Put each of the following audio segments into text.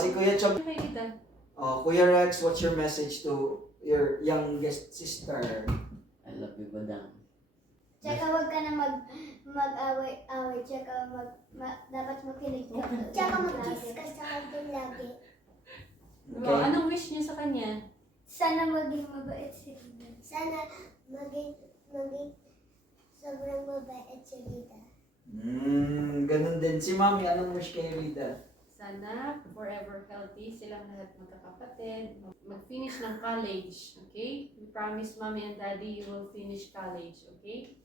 si Kuya Chong. Rida. Kuya Rex, what's your message to your youngest sister? I love you, Badang. Tsaka wag ka na mag-away-away. Tsaka dapat makinig ka. Tsaka mag-kiss ka sa akin lagi. Wow, anong wish niyo sa kanya? Sana maging mabait si Rida. Sana maging sobrang mabait si Rida. Ganun din. Si Mami, anong wish kay Rida? Sana forever healthy silang lahat magkakapatid. Mag-finish ng college, okay? We promise Mommy and Daddy you will finish college, okay?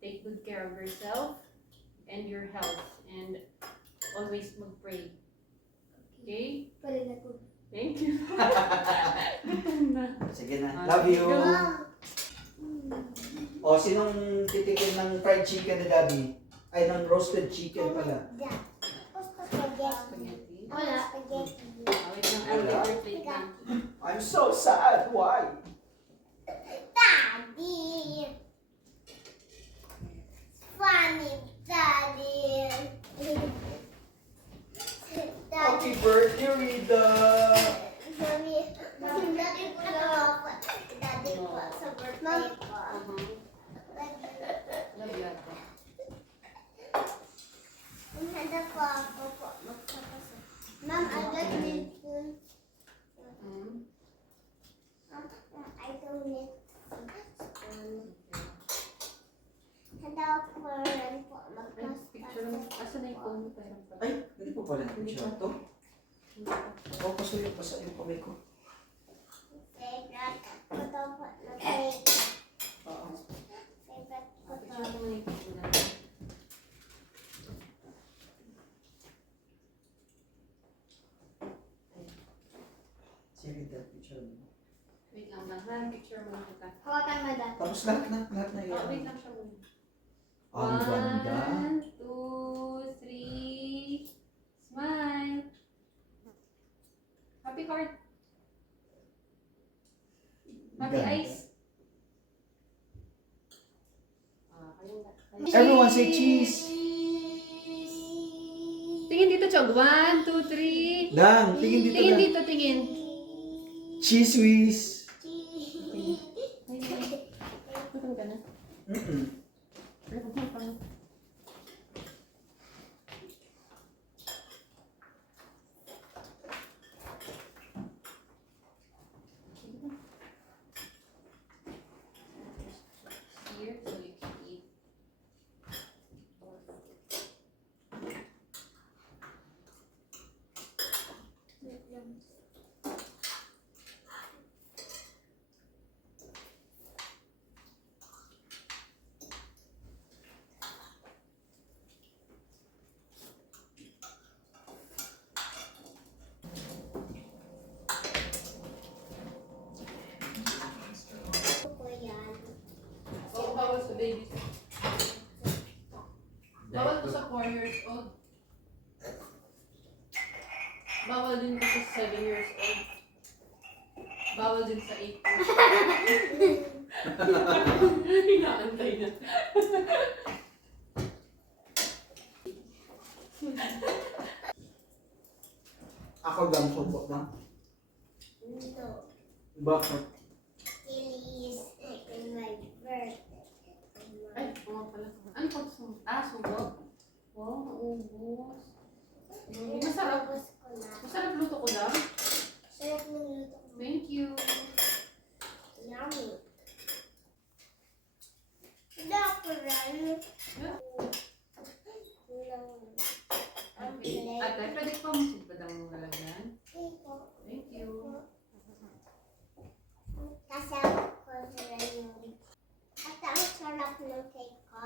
Take good care of yourself and your health and always mag-pray. Okay? Pwede na ko. Thank you. Sige na. Love you. Sinong titikin ng fried chicken ni Daddy? Ay, ng roasted chicken pala. Spaghetti. Wala. Spaghetti. Wait lang, I'll get your plate na. I'm so sad. Why? Daddy. Funny Daddy. Happy birthday, Rida! Daddy po sa birthday ko. Love you, ate. Handa po ako po magpapasa. Ma'am, I like this spoon. I don't need spoon. Handa ako rin po Picture mo. Asa na yung phone mo? Ay, hindi po pala picture to. Pasuyo pa sa iyo kamay ko. Favorite ko to po na cake. Oo. Favorite ko to. Picture mo na yung picture na. Si Rida, picture mo. Wait lang ba? Ha? Picture mo na kita. Hawakan mo dati. Tapos lahat na yun. Wait lang siya muna. Ang ganda. 1, 2, 3. Smile. Happy heart. Happy Ganda. eyes. Everyone say cheese. Tingin dito, Chog. 1, 2, 3. Dang, tingin dito Tingin na. dito, tingin. Cheese whiz. Gutom ka na. Here, so you can eat. Ko yan. Oo, bawal sa baby. Bawal to sa 4 years old. Bawal din to sa 7 years old. Bawal din sa 8 years old. Inaantay na. Ako lang po na. Ito. Bakit? Please. In my birthday. Ay, oo pala. Ano pa ito? Sumog. Wow, naubos. Masarap. Tapos ko na. Masarap luto ko lang. Sarap ng luto ko. Thank you. Yummy. Hindi ako rin. Ang plate. Ate, pwede pa mo badang mong lalagyan? Ito. Thank you. Kasama ko rin yung... At ang sarap ng cake ko.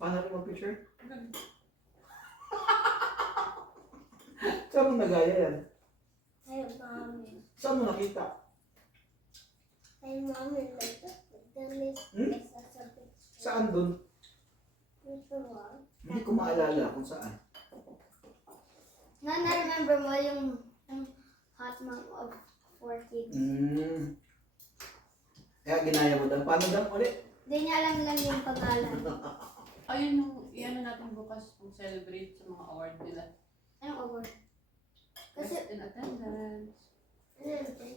Paano rin mag-picture? Saan mo nagaya yan? Ay, mami. Saan mo nakita? Ay, mami. Nagdamis isa sa picture. Saan dun? Ito ba? Hindi ko maalala kung saan. Na-remember mo yung hot mom of 4 kids. Kaya ginaya mo daw. Paano daw ulit? Hindi niya alam lang yung pangalan. Ayun yung, iyan natin bukas kung celebrate sa mga award nila. Anong award? Kasi, Best in attendance.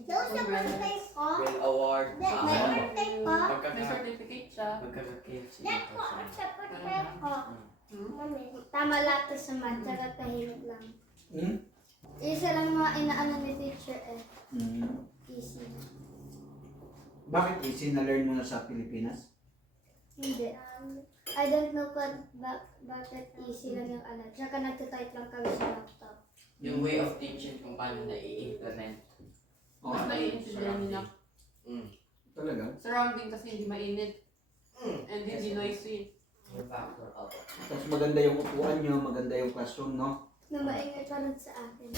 daw sa birthday ko, Will award. may birthday ko, May certificate siya. Magkaka-KFC dad ako ko, siya. sa birthday ko. Hmm? Mami, tama lahat to sa math, tsaka tahimik lang. Hmm? Isa lang mga inaano ni teacher eh. Hmm. Easy. Bakit easy na learn mo na sa Pilipinas? Hindi. I don't know bakit easy lang yung ano. Tsaka nagtitype lang kami sa laptop. Yung way of teaching kung paano na i-implement. Oo. Mas naiintindihan nila. Talaga? Surrounding kasi hindi mainit. Mm. And hindi noisy. Yung factor of Tapos maganda yung upuan nyo, maganda yung classroom, no? Na maingay pa rin sa akin.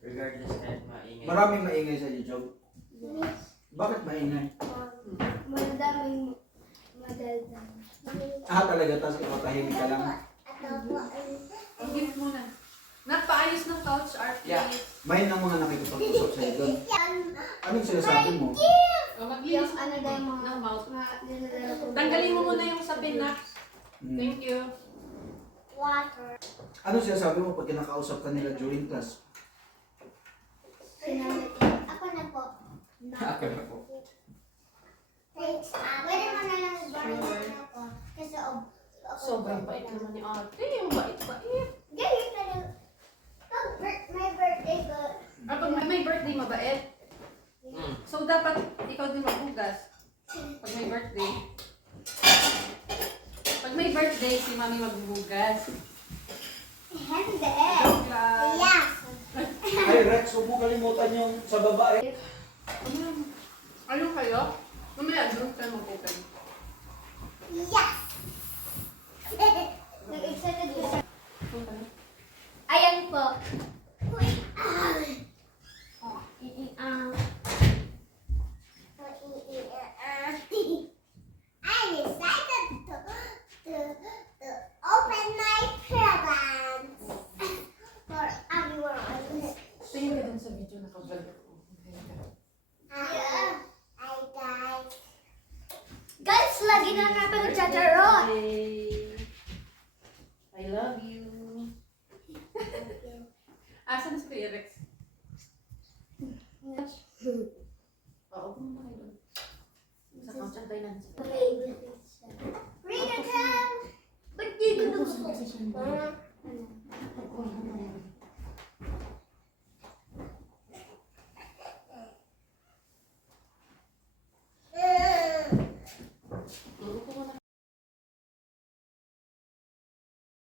regardless kahit maingay. Maraming maingay sa YouTube. Yes. Bakit maingay? Madaming madaldal. Talaga, tapos ikaw tahimik ka lang. Ang gift muna. Nagpaayos ng couch, art Yeah. please. May nang mga nakikipag-usap sa'yo doon. Anong sinasabi mo? O, maglinis Yung ano daw yung mga ng mouth. dinadala ko. Tanggalin mo muna yung sapin na. Hmm. Thank you. Water. Anong sinasabi mo pag kinakausap ka nila during class? Sinabi ako na po. Ako na po. Thanks. Pwede mo na lang i-borrow ako. Kasi Sobrang bait naman ni ate. Yung bait-bait. ganyan ka lang. Pag my birthday ko. Pag may birthday, mabait. Mm. So, dapat ikaw din maghugas. Pag may birthday. Pag may birthday, si mami maghugas. Hindi. Joke lang. Yes. Ay, Rex, huwag mo kalimutan yung sa babae. Ayun kayo? Mamaya doon kayo mag-open. Yes. Nag-excited ko siya. Doon ka na. Ayan po. I'm excited to open my presents for everyone. Tingin ka dun sa video na ka-vlog ako. Hi guys. Guys, lagi na natin nagchatterot. I love you. Asan na si Kuya Rex? Oo, pumunta kayo doon. Sa couch, antay lang siya. Rina, come! Ba't di ko na gusto? Kasi siya hindi. Ano?